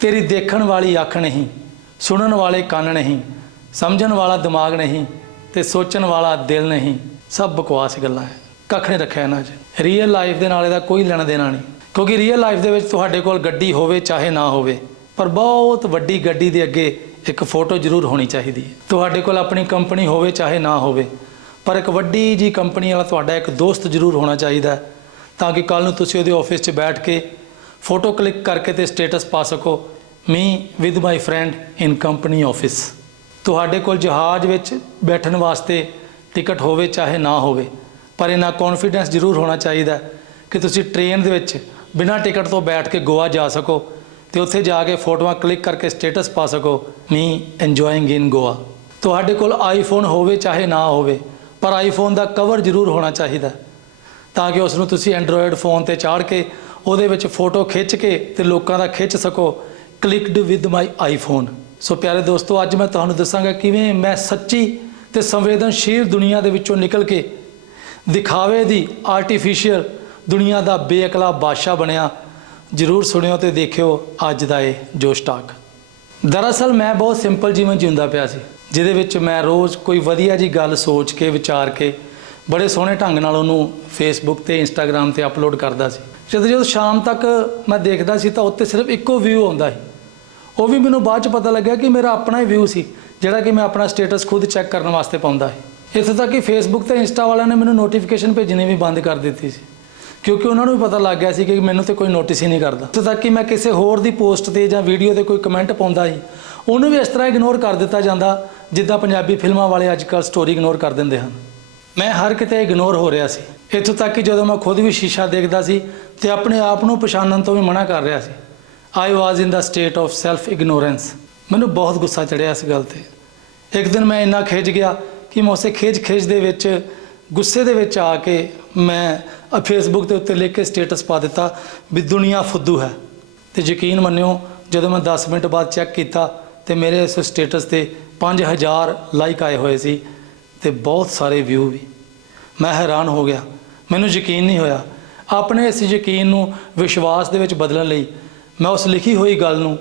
ਤੇਰੀ ਦੇਖਣ ਵਾਲੀ ਅੱਖ ਨਹੀਂ, ਸੁਣਨ ਵਾਲੇ ਕੰਨ ਨਹੀਂ, ਸਮਝਣ ਵਾਲਾ ਦਿਮਾਗ ਨਹੀਂ ਤੇ ਸੋਚਣ ਵਾਲਾ ਦਿਲ ਨਹੀਂ, ਸਭ ਬਕਵਾਸ ਗੱਲਾਂ ਹੈ ਕੱਖ ਨਹੀਂ ਰੱਖਿਆ ਇਹਨਾਂ 'ਚ। ਰੀਅਲ ਲਾਈਫ ਦੇ ਨਾਲ ਇਹਦਾ ਕੋਈ ਲੈਣਾ ਦੇਣਾ ਨਹੀਂ। ਕਿਉਂਕਿ ਰੀਅਲ ਲਾਈਫ ਦੇ ਵਿੱਚ ਤੁਹਾਡੇ ਕੋਲ ਗੱਡੀ ਹੋਵੇ, ਚਾਹੇ ਨਾ ਹੋਵੇ, ਪਰ ਬਹੁਤ ਵੱਡੀ ਗੱਡੀ ਦੇ ਅੱਗੇ ਇੱਕ ਫੋਟੋ ਜ਼ਰੂਰ ਹੋਣੀ ਚਾਹੀਦੀ ਹੈ ਤੁਹਾਡੇ ਕੋਲ ਆਪਣੀ ਕੰਪਨੀ ਹੋਵੇ, ਚਾਹੇ ਨਾ ਹੋਵੇ, ਪਰ ਇੱਕ ਵੱਡੀ ਜੀ ਕੰਪਨੀ ਵਾਲਾ ਤੁਹਾਡਾ ਇੱਕ ਦੋਸਤ ਜ਼ਰੂਰ ਹੋਣਾ ਚਾਹੀਦਾ ਹੈ ਤਾਂ ਕਿ ਕੱਲ ਨੂੰ ਤੁਸੀਂ ਉਹਦੇ ਆਫਿਸ 'ਚ ਬੈਠ ਕੇ ਫੋਟੋ ਕਲਿੱਕ ਕਰਕੇ ਤੇ ਸਟੇਟਸ ਪਾ ਸਕੋ। Me with my friend in company office ਤੁਹਾਡੇ ਕੋਲ ਜਹਾਜ਼ ਵਿੱਚ ਬੈਠਣ ਵਾਸਤੇ ਟਿਕਟ ਹੋਵੇ, ਚਾਹੇ ਨਾ ਹੋਵੇ, ਪਰ ਇਹਨਾਂ ਕੌਨਫੀਡੈਂਸ ਜ਼ਰੂਰ ਹੋਣਾ ਚਾਹੀਦਾ ਕਿ ਤੁਸੀਂ ਟ੍ਰੇਨ ਦੇ ਵਿੱਚ ਬਿਨਾਂ ਟਿਕਟ ਤੋਂ ਬੈਠ ਕੇ ਗੋਆ ਜਾ ਸਕੋ ਤੇ ਉੱਥੇ ਜਾ ਕੇ ਫੋਟੋਆਂ ਕਲਿੱਕ ਕਰਕੇ ਸਟੇਟਸ ਪਾ ਸਕੋ। ਮੀ ਇੰਜੋਇੰਗ ਇਨ ਗੋਆ ਤੁਹਾਡੇ ਕੋਲ ਆਈਫੋਨ ਹੋਵੇ, ਚਾਹੇ ਨਾ ਹੋਵੇ, ਪਰ ਆਈਫੋਨ ਦਾ ਕਵਰ ਜ਼ਰੂਰ ਹੋਣਾ ਚਾਹੀਦਾ ਤਾਂ ਕਿ ਉਸ ਨੂੰ ਤੁਸੀਂ ਐਂਡਰੋਇਡ ਫੋਨ ਤੇ ਚਾੜ ਕੇ ਉਹਦੇ ਵਿੱਚ ਫੋਟੋ ਖਿੱਚ ਕੇ ਤੇ ਲੋਕਾਂ ਦਾ ਖਿੱਚ ਸਕੋ। ਕਲਿਕਡ ਵਿਦ ਮਾਈ ਆਈਫੋਨ ਸੋ ਪਿਆਰੇ ਦੋਸਤੋ, ਅੱਜ ਮੈਂ ਤੁਹਾਨੂੰ ਦੱਸਾਂਗਾ ਕਿਵੇਂ ਮੈਂ ਸੱਚੀ ਤੇ ਸੰਵੇਦਨਸ਼ੀਲ ਦੁਨੀਆ ਦੇ ਵਿੱਚੋਂ ਨਿਕਲ ਕੇ ਦਿਖਾਵੇ ਦੀ ਆਰਟੀਫੀਸ਼ੀਅਲ ਦੁਨੀਆ ਦਾ ਬੇਅਕਲਾ ਬਾਦਸ਼ਾਹ ਬਣਿਆ। ਜਰੂਰ ਸੁਣਿਓ ਤੇ ਦੇਖਿਓ ਅੱਜ ਦਾ ਇਹ ਜੋਸ਼ ਟਾਕ। ਦਰਅਸਲ ਮੈਂ ਬਹੁਤ ਸਿੰਪਲ ਜੀਵਨ ਜਿਉਂਦਾ ਪਿਆ ਸੀ, ਜਿਹਦੇ ਵਿੱਚ ਮੈਂ ਰੋਜ਼ ਕੋਈ ਵਧੀਆ ਜੀ ਗੱਲ ਸੋਚ ਕੇ, ਵਿਚਾਰ ਕੇ ਬੜੇ ਸੋਹਣੇ ਢੰਗ ਨਾਲ ਉਹਨੂੰ ਫੇਸਬੁੱਕ ਤੇ ਇੰਸਟਾਗ੍ਰam ਤੇ ਅਪਲੋਡ ਕਰਦਾ ਸੀ। ਜਦੋਂ ਜਦੋਂ ਸ਼ਾਮ ਤੱਕ ਮੈਂ ਦੇਖਦਾ ਸੀ ਤਾਂ ਉੱਤੇ ਸਿਰਫ ਇੱਕੋ ਵਿਊ ਆਉਂਦਾ ਸੀ। ਉਹ ਵੀ ਮੈਨੂੰ ਬਾਅਦ ਚ ਪਤਾ ਲੱਗਿਆ ਕਿ ਮੇਰਾ ਆਪਣਾ ਹੀ ਵਿਊ ਸੀ, ਜਿਹੜਾ ਕਿ ਮੈਂ ਆਪਣਾ ਸਟੇਟਸ ਖੁਦ ਚੈੱਕ ਕਰਨ ਵਾਸਤੇ ਪਾਉਂਦਾ ਸੀ। ਇੱਥੇ ਤੱਕ ਕਿ ਫੇਸਬੁੱਕ ਤੇ ਇੰਸਟਾ ਵਾਲਿਆਂ ਨੇ ਮੈਨੂੰ ਨੋਟੀਫਿਕੇਸ਼ਨ ਭੇਜਣੇ ਵੀ ਬੰਦ ਕਰ ਦਿੱਤੀ ਸੀ। ਕਿਉਂਕਿ ਉਹਨਾਂ ਨੂੰ ਵੀ ਪਤਾ ਲੱਗ ਗਿਆ ਸੀ ਕਿ ਮੈਨੂੰ ਤੇ ਕੋਈ ਨੋਟਿਸ ਹੀ ਨਹੀਂ ਕਰਦਾ। ਇੱਥੇ ਤੱਕ ਕਿ ਮੈਂ ਕਿਸੇ ਹੋਰ ਦੀ ਪੋਸਟ ਤੇ ਜਾਂ ਵੀਡੀਓ ਤੇ ਕੋਈ ਕਮੈਂਟ ਪਾਉਂਦਾ ਸੀ, ਉਹਨੂੰ ਵੀ ਇਸ ਤਰ੍ਹਾਂ ਇਗਨੋਰ ਕਰ ਦਿੱਤਾ ਜਾਂਦਾ, ਜਿੱਦਾਂ ਪੰਜਾਬੀ ਫਿਲਮਾਂ ਵਾਲੇ ਅੱਜ ਕੱਲ੍ਹ ਸਟੋਰੀ ਇਗਨੋਰ ਕਰ ਦਿੰਦੇ ਹਨ। ਮੈਂ ਹਰ ਕਿਤੇ ਇਗਨੋਰ ਹੋ ਰਿਹਾ ਸੀ। ਇੱਥੋਂ ਤੱਕ ਕਿ ਜਦੋਂ ਮੈਂ ਖੁਦ ਵੀ ਸ਼ੀਸ਼ਾ ਦੇਖਦਾ ਸੀ ਤੇ ਆਪਣੇ ਆਪ ਨੂੰ ਪਛਾਣਨ ਤੋਂ ਵੀ ਮਨਾ ਕਰ ਰਿਹਾ ਸੀ। I was in the state of self ignorance ਮੈਨੂੰ ਬਹੁਤ ਗੁੱਸਾ ਚੜਿਆ ਇਸ ਗੱਲ ਤੇ। ਇੱਕ ਦਿਨ ਮੈਂ ਇੰਨਾ ਖਿੱਚ ਗਿਆ ਕਿ ਮੈਂ ਉਸੇ ਖਿੱਚ ਖਿੱਚ ਦੇ ਵਿੱਚ, ਗੁੱਸੇ ਦੇ ਵਿੱਚ ਆ ਕੇ ਮੈਂ ਫੇਸਬੁੱਕ ਦੇ ਉੱਤੇ ਲਿਖ ਕੇ ਸਟੇਟਸ ਪਾ ਦਿੱਤਾ ਵੀ ਦੁਨੀਆ ਫੁੱਦੂ ਹੈ। ਤੇ ਯਕੀਨ ਮੰਨਿਓ, ਜਦੋਂ ਮੈਂ 10 ਮਿੰਟ ਬਾਅਦ ਚੈੱਕ ਕੀਤਾ ਤੇ ਮੇਰੇ ਇਸ ਸਟੇਟਸ ਤੇ 5000 ਲਾਈਕ ਆਏ ਹੋਏ ਸੀ। ਤੇ ਬਹੁਤ ਸਾਰੇ ਵਿਊ ਵੀ। ਮੈਂ ਹੈਰਾਨ ਹੋ ਗਿਆ। ਮੈਨੂੰ ਯਕੀਨ ਨਹੀਂ ਹੋਇਆ। ਆਪਣੇ ਇਸ ਯਕੀਨ ਨੂੰ ਵਿਸ਼ਵਾਸ ਦੇ ਵਿੱਚ ਬਦਲਣ ਲਈ ਮੈਂ ਉਸ ਲਿਖੀ ਹੋਈ ਗੱਲ ਨੂੰ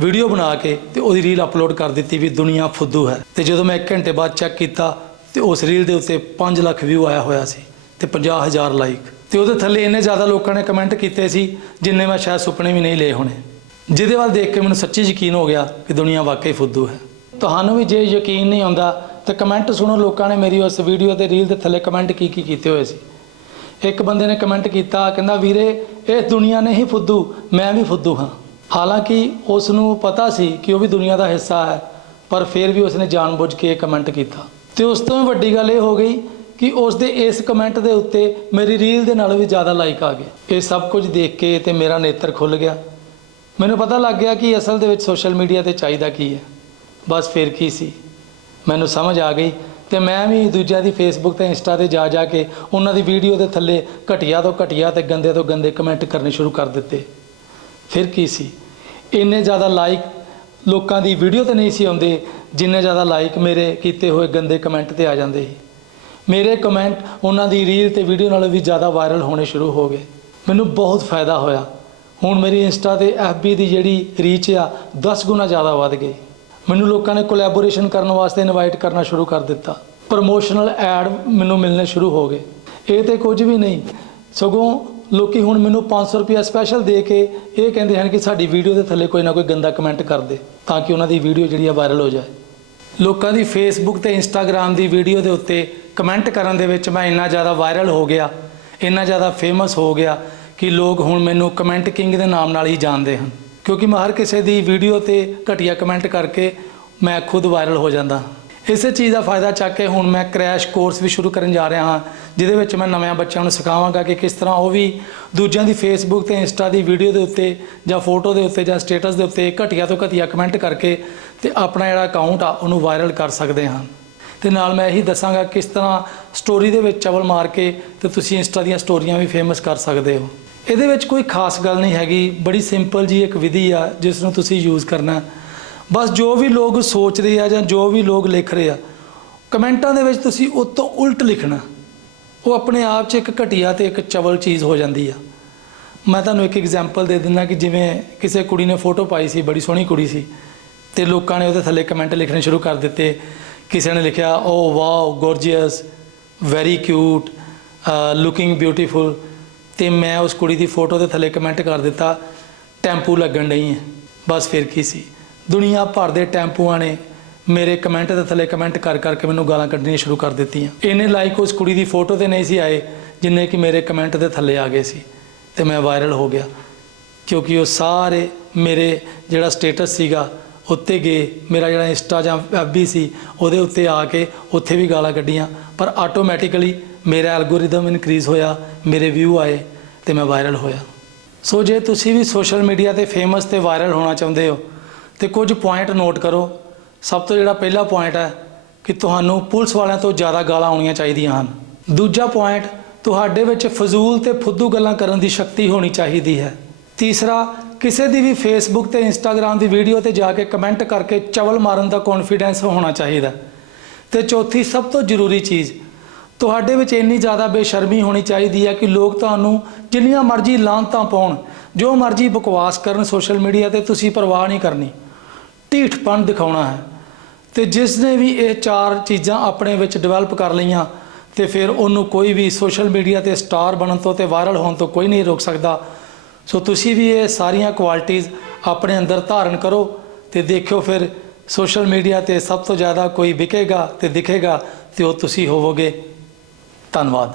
ਵੀਡੀਓ ਬਣਾ ਕੇ ਤੇ ਉਹਦੀ ਰੀਲ ਅਪਲੋਡ ਕਰ ਦਿੱਤੀ ਵੀ ਦੁਨੀਆ ਫੁੱਦੂ ਹੈ। ਤੇ ਜਦੋਂ ਮੈਂ 1 ਘੰਟੇ ਬਾਅਦ ਚੈੱਕ ਕੀਤਾ ਤੇ ਉਸ ਰੀਲ ਦੇ ਉੱਤੇ 5 ਲੱਖ ਵਿਊ ਆਇਆ ਹੋਇਆ ਸੀ ਤੇ 50000 ਲਾਈਕ ਤੇ ਉਹਦੇ ਥੱਲੇ ਇੰਨੇ ਜ਼ਿਆਦਾ ਲੋਕਾਂ ਨੇ ਕਮੈਂਟ ਕੀਤੇ ਸੀ ਜਿੰਨੇ ਮੈਂ ਸ਼ਾਇਦ ਸੁਪਨੇ ਵੀ ਨਹੀਂ ਲਏ ਹੋਣੇ। ਜਿਹਦੇ ਵੱਲ ਦੇਖ ਕੇ ਮੈਨੂੰ ਸੱਚੀ ਯਕੀਨ ਹੋ ਗਿਆ ਕਿ ਦੁਨੀਆ ਵਾਕਈ ਫੁੱਦੂ ਹੈ। ਤੁਹਾਨੂੰ ਵੀ ਜੇ ਯਕੀਨ ਨਹੀਂ ਆਉਂਦਾ ਤੇ ਕਮੈਂਟ ਸੁਣੋ ਲੋਕਾਂ ਨੇ ਮੇਰੀ ਉਸ ਵੀਡੀਓ ਤੇ ਰੀਲ ਦੇ ਥੱਲੇ ਕਮੈਂਟ ਕੀ ਕੀ ਕੀਤੇ ਹੋਏ ਸੀ। ਇੱਕ ਬੰਦੇ ਨੇ ਕਮੈਂਟ ਕੀਤਾ, ਕਹਿੰਦਾ, ਵੀਰੇ, ਇਹ ਦੁਨੀਆ ਨੇ ਹੀ ਫੁੱਦੂ, ਮੈਂ ਵੀ ਫੁੱਦੂ ਹਾਂ। ਹਾਲਾਂਕਿ ਉਸ ਨੂੰ ਪਤਾ ਸੀ ਕਿ ਉਹ ਵੀ ਦੁਨੀਆ ਦਾ ਹਿੱਸਾ ਹੈ, ਪਰ ਫਿਰ ਵੀ ਉਸਨੇ ਜਾਣਬੁੱਝ ਕੇ ਇਹ ਕਮੈਂਟ ਕੀਤਾ। ਤੇ ਉਸ ਤੋਂ ਵੀ ਵੱਡੀ ਗੱਲ ਇਹ ਹੋ ਗਈ ਕਿ ਉਸ ਦੇ ਇਸ ਕਮੈਂਟ ਦੇ ਉੱਤੇ ਮੇਰੀ ਰੀਲ ਦੇ ਨਾਲੋਂ ਵੀ ਜ਼ਿਆਦਾ ਲਾਈਕ ਆ ਗਏ। ਇਹ ਸਭ ਕੁਝ ਦੇਖ ਕੇ ਤੇ ਮੇਰਾ ਨੇਤਰ ਖੁੱਲ ਗਿਆ। ਮੈਨੂੰ ਪਤਾ ਲੱਗ ਗਿਆ ਕਿ ਅਸਲ ਦੇ ਵਿੱਚ ਸੋਸ਼ਲ ਮੀਡੀਆ ਤੇ ਚਾਹੀਦਾ ਕੀ ਹੈ। ਬਸ ਫਿਰ ਕੀ ਸੀ। ਮੈਨੂੰ ਸਮਝ ਆ ਗਈ ਤੇ ਮੈਂ ਵੀ ਦੂਜਿਆਂ ਦੀ ਫੇਸਬੁੱਕ ਤੇ ਇੰਸਟਾ ਤੇ ਜਾ ਜਾ ਕੇ ਉਹਨਾਂ ਦੀ ਵੀਡੀਓ ਦੇ ਥੱਲੇ ਘਟੀਆ ਤੋਂ ਘਟੀਆ ਤੇ ਗੰਦੇ ਤੋਂ ਗੰਦੇ ਕਮੈਂਟ ਕਰਨੇ ਸ਼ੁਰੂ ਕਰ ਦਿੱਤੇ। ਫਿਰ ਕੀ ਸੀ? ਇੰਨੇ ਜ਼ਿਆਦਾ ਲਾਈਕ ਲੋਕਾਂ ਦੀ ਵੀਡੀਓ ਤੇ ਨਹੀਂ ਸੀ ਆਉਂਦੇ ਜਿੰਨੇ ਜ਼ਿਆਦਾ ਲਾਈਕ ਮੇਰੇ ਕੀਤੇ ਹੋਏ ਗੰਦੇ ਕਮੈਂਟ ਤੇ ਆ ਜਾਂਦੇ ਸੀ। ਮੇਰੇ ਕਮੈਂਟ ਉਹਨਾਂ ਦੀ ਰੀਲ ਤੇ ਵੀਡੀਓ ਨਾਲੋਂ ਵੀ ਜ਼ਿਆਦਾ ਵਾਇਰਲ ਹੋਣੇ ਸ਼ੁਰੂ ਹੋ ਗਏ। ਮੈਨੂੰ ਬਹੁਤ ਫਾਇਦਾ ਹੋਇਆ। ਹੁਣ ਮੇਰੀ ਇੰਸਟਾ ਤੇ FB ਦੀ ਜਿਹੜੀ ਰੀਚ ਆ 10 ਗੁਣਾ ਜ਼ਿਆਦਾ ਵੱਧ ਗਈ। ਮੈਨੂੰ ਲੋਕਾਂ ਨੇ ਕੋਲੈਬੋਰੇਸ਼ਨ ਕਰਨ ਵਾਸਤੇ ਇਨਵਾਈਟ ਕਰਨਾ ਸ਼ੁਰੂ ਕਰ ਦਿੱਤਾ। ਪ੍ਰੋਮੋਸ਼ਨਲ ਐਡ ਮੈਨੂੰ ਮਿਲਣੇ ਸ਼ੁਰੂ ਹੋ ਗਏ। ਇਹ ਤੇ ਕੁਝ ਵੀ ਨਹੀਂ। ਸਗੋਂ ਲੋਕੀ ਹੁਣ ਮੈਨੂੰ 500 ਰੁਪਿਆ ਸਪੈਸ਼ਲ ਦੇ ਕੇ ਇਹ ਕਹਿੰਦੇ ਹਨ ਕਿ ਸਾਡੀ ਵੀਡੀਓ ਦੇ ਥੱਲੇ ਕੋਈ ਨਾ ਕੋਈ ਗੰਦਾ ਕਮੈਂਟ ਕਰ ਦੇ, ਤਾਂ ਕਿ ਉਹਨਾਂ ਦੀ ਵੀਡੀਓ ਜਿਹੜੀ ਆ ਵਾਇਰਲ ਹੋ ਜਾਏ। ਲੋਕਾਂ ਦੀ ਫੇਸਬੁੱਕ ਤੇ ਇੰਸਟਾਗ੍ਰam ਦੀ ਵੀਡੀਓ ਦੇ ਉੱਤੇ ਕਮੈਂਟ ਕਰਨ ਦੇ ਵਿੱਚ ਮੈਂ ਇੰਨਾ ਜ਼ਿਆਦਾ ਵਾਇਰਲ ਹੋ ਗਿਆ, ਇੰਨਾ ਜ਼ਿਆਦਾ ਫੇਮਸ ਹੋ ਗਿਆ ਕਿ ਲੋਕ ਹੁਣ ਮੈਨੂੰ ਕਮੈਂਟ ਕਿੰਗ ਦੇ ਨਾਮ ਨਾਲ ਹੀ ਜਾਣਦੇ ਹਨ। ਕਿਉਂਕਿ ਮੈਂ ਹਰ ਕਿਸੇ ਦੀ ਵੀਡੀਓ ਤੇ ਘਟੀਆ ਕਮੈਂਟ ਕਰਕੇ ਮੈਂ ਖੁਦ ਵਾਇਰਲ ਹੋ ਜਾਂਦਾ। ਇਸੇ ਚੀਜ਼ ਦਾ ਫਾਇਦਾ ਚੱਕ ਕੇ ਹੁਣ ਮੈਂ ਕ੍ਰੈਸ਼ ਕੋਰਸ ਵੀ ਸ਼ੁਰੂ ਕਰਨ ਜਾ ਰਿਹਾ ਹਾਂ, ਜਿਹਦੇ ਵਿੱਚ ਮੈਂ ਨਵੇਂ ਬੱਚਿਆਂ ਨੂੰ ਸਿਖਾਵਾਂਗਾ ਕਿ ਕਿਸ ਤਰ੍ਹਾਂ ਉਹ ਵੀ ਦੂਜਿਆਂ ਦੀ ਫੇਸਬੁੱਕ ਤੇ ਇੰਸਟਾ ਦੀ ਵੀਡੀਓ ਦੇ ਉੱਤੇ ਜਾਂ ਫੋਟੋ ਦੇ ਉੱਤੇ ਜਾਂ ਸਟੇਟਸ ਦੇ ਉੱਤੇ ਘਟੀਆ ਤੋਂ ਘਟੀਆ ਕਮੈਂਟ ਕਰਕੇ ਤੇ ਆਪਣਾ ਜਿਹੜਾ ਅਕਾਊਂਟ ਆ, ਉਹਨੂੰ ਵਾਇਰਲ ਕਰ ਸਕਦੇ ਹਾਂ। ਤੇ ਨਾਲ ਮੈਂ ਇਹੀ ਦੱਸਾਂਗਾ ਕਿਸ ਤਰ੍ਹਾਂ ਸਟੋਰੀ ਦੇ ਵਿੱਚ ਚਵਲ ਮਾਰ ਕੇ ਤੇ ਤੁਸੀਂ ਇੰਸਟਾ ਦੀਆਂ ਸਟੋਰੀਆਂ ਵੀ ਫੇਮਸ ਕਰ ਸਕਦੇ ਹੋ। ਇਹਦੇ ਵਿੱਚ ਕੋਈ ਖਾਸ ਗੱਲ ਨਹੀਂ ਹੈਗੀ। ਬੜੀ ਸਿੰਪਲ ਜੀ ਇੱਕ ਵਿਧੀ ਆ, ਜਿਸ ਨੂੰ ਤੁਸੀਂ ਯੂਜ਼ ਕਰਨਾ। ਬਸ ਜੋ ਵੀ ਲੋਕ ਸੋਚਦੇ ਆ ਜਾਂ ਜੋ ਵੀ ਲੋਕ ਲਿਖ ਰਹੇ ਆ, ਕਮੈਂਟਾਂ ਦੇ ਵਿੱਚ ਤੁਸੀਂ ਉਹ ਤੋਂ ਉਲਟ ਲਿਖਣਾ। ਉਹ ਆਪਣੇ ਆਪ 'ਚ ਇੱਕ ਘਟੀਆ ਤੇ ਇੱਕ ਚਵਲ ਚੀਜ਼ ਹੋ ਜਾਂਦੀ ਆ। ਮੈਂ ਤੁਹਾਨੂੰ ਇੱਕ ਐਗਜ਼ਾਮਪਲ ਦੇ ਦਿੰਦਾ ਕਿ ਜਿਵੇਂ ਕਿਸੇ ਕੁੜੀ ਨੇ ਫੋਟੋ ਪਾਈ ਸੀ, ਬੜੀ ਸੋਹਣੀ ਕੁੜੀ ਸੀ, ਤੇ ਲੋਕਾਂ ਨੇ ਉਹਦੇ ਥੱਲੇ ਕਮੈਂਟ ਲਿਖਣੇ ਸ਼ੁਰੂ ਕਰ ਦਿੱਤੇ। ਕਿਸੇ ਨੇ ਲਿਖਿਆ ਓ wow gorgeous very cute looking beautiful ਤੇ ਮੈਂ ਉਸ ਕੁੜੀ ਦੀ ਫੋਟੋ ਦੇ ਥੱਲੇ ਕਮੈਂਟ ਕਰ ਦਿੱਤਾ, ਟੈਂਪੂ ਲੱਗਣ ਨਹੀਂ ਹੈ ਬਸ ਫਿਰ ਕੀ ਸੀ? ਦੁਨੀਆ ਭਰ ਦੇ ਟੈਂਪੂਆਂ ਨੇ ਮੇਰੇ ਕਮੈਂਟ ਦੇ ਥੱਲੇ ਕਮੈਂਟ ਕਰ ਕਰਕੇ ਮੈਨੂੰ ਗਾਲਾਂ ਕੱਢਣੀਆਂ ਸ਼ੁਰੂ ਕਰ ਦਿੱਤੀਆਂ। ਇੰਨੇ ਲਾਈਕ ਉਸ ਕੁੜੀ ਦੀ ਫੋਟੋ ਤੇ ਨਹੀਂ ਸੀ ਆਏ, ਜਿੰਨੇ ਕਿ ਮੇਰੇ ਕਮੈਂਟ ਦੇ ਥੱਲੇ ਆ ਗਏ ਸੀ। ਤੇ ਮੈਂ ਵਾਇਰਲ ਹੋ ਗਿਆ, ਕਿਉਂਕਿ ਉਹ ਸਾਰੇ ਮੇਰੇ ਜਿਹੜਾ ਸਟੇਟਸ ਸੀਗਾ, ਉੱਤੇ ਗਏ। ਮੇਰਾ ਜਿਹੜਾ ਇੰਸਟਾ ਜਾਂ ਐਫਬੀ ਸੀ, ਉਹਦੇ ਉੱਤੇ ਆ ਕੇ ਉੱਥੇ ਵੀ ਗਾਲਾਂ ਕੱਢੀਆਂ। ਪਰ ਆਟੋਮੈਟਿਕਲੀ ਮੇਰਾ ਐਲਗੋਰਿਦਮ ਇਨਕਰੀਜ਼ ਹੋਇਆ, ਮੇਰੇ ਵਿਊ ਆਏ ਤੇ ਮੈਂ ਵਾਇਰਲ ਹੋਇਆ। ਸੋ ਜੇ ਤੁਸੀਂ ਵੀ ਸੋਸ਼ਲ ਮੀਡੀਆ ਤੇ ਫੇਮਸ ਤੇ ਵਾਇਰਲ ਹੋਣਾ ਚਾਹੁੰਦੇ ਹੋ, ਤੇ ਕੁਝ ਪੁਆਇੰਟ ਨੋਟ ਕਰੋ। ਸਭ ਤੋਂ ਜਿਹੜਾ ਪਹਿਲਾ ਪੁਆਇੰਟ ਹੈ ਕਿ ਤੁਹਾਨੂੰ ਪੁਲਿਸ ਵਾਲਿਆਂ ਤੋਂ ਜ਼ਿਆਦਾ ਗਾਲਾਂ ਆਉਣੀਆਂ ਚਾਹੀਦੀਆਂ ਹਨ। ਦੂਜਾ ਪੁਆਇੰਟ ਤੁਹਾਡੇ ਵਿੱਚ ਫਜ਼ੂਲ ਤੇ ਫੁੱਦੂ ਗੱਲਾਂ ਕਰਨ ਦੀ ਸ਼ਕਤੀ ਹੋਣੀ ਚਾਹੀਦੀ ਹੈ। ਤੀਸਰਾ, ਕਿਸੇ ਦੀ ਵੀ ਫੇਸਬੁੱਕ ਤੇ ਇੰਸਟਾਗ੍ਰam ਦੀ ਵੀਡੀਓ ਤੇ ਜਾ ਕੇ ਕਮੈਂਟ ਕਰਕੇ ਚਵਲ ਮਾਰਨ ਦਾ ਕੌਨਫੀਡੈਂਸ ਹੋਣਾ ਚਾਹੀਦਾ। ਤੇ ਚੌਥੀ, ਸਭ ਤੋਂ ਜ਼ਰੂਰੀ ਚੀਜ਼ ਤੁਹਾਡੇ ਵਿੱਚ ਇੰਨੀ ਜ਼ਿਆਦਾ ਬੇਸ਼ਰਮੀ ਹੋਣੀ ਚਾਹੀਦੀ ਹੈ ਕਿ ਲੋਕ ਤੁਹਾਨੂੰ ਜਿੰਨੀਆਂ ਮਰਜ਼ੀ ਲਾਂਤਾਂ ਪਾਉਣ, ਜੋ ਮਰਜ਼ੀ ਬਕਵਾਸ ਕਰਨ ਸੋਸ਼ਲ ਮੀਡੀਆ ਤੇ, ਤੁਸੀਂ ਪਰਵਾਹ ਨਹੀਂ ਕਰਨੀ। ਢੀਠਪਣ ਦਿਖਾਉਣਾ ਹੈ। ਤੇ ਜਿਸ ਨੇ ਵੀ ਇਹ ਚਾਰ ਚੀਜ਼ਾਂ ਆਪਣੇ ਵਿੱਚ ਡਿਵੈਲਪ ਕਰ ਲਈਆਂ, ਤੇ ਫਿਰ ਉਹਨੂੰ ਕੋਈ ਵੀ ਸੋਸ਼ਲ ਮੀਡੀਆ ਤੇ ਸਟਾਰ ਬਣਨ ਤੋਂ ਤੇ ਵਾਇਰਲ ਹੋਣ ਤੋਂ ਕੋਈ ਨਹੀਂ ਰੋਕ ਸਕਦਾ। ਸੋ ਤੁਸੀਂ ਵੀ ਇਹ ਸਾਰੀਆਂ ਕੁਆਲਿਟੀਆਂ ਆਪਣੇ ਅੰਦਰ ਧਾਰਨ ਕਰੋ ਤੇ ਦੇਖਿਓ ਫਿਰ ਸੋਸ਼ਲ ਮੀਡੀਆ ਤੇ ਸਭ ਤੋਂ ਜ਼ਿਆਦਾ ਕੋਈ ਵਿਕੇਗਾ ਤੇ ਦਿਖੇਗਾ ਤੇ ਉਹ ਤੁਸੀਂ ਹੋਵੋਗੇ। ਧੰਨਵਾਦ।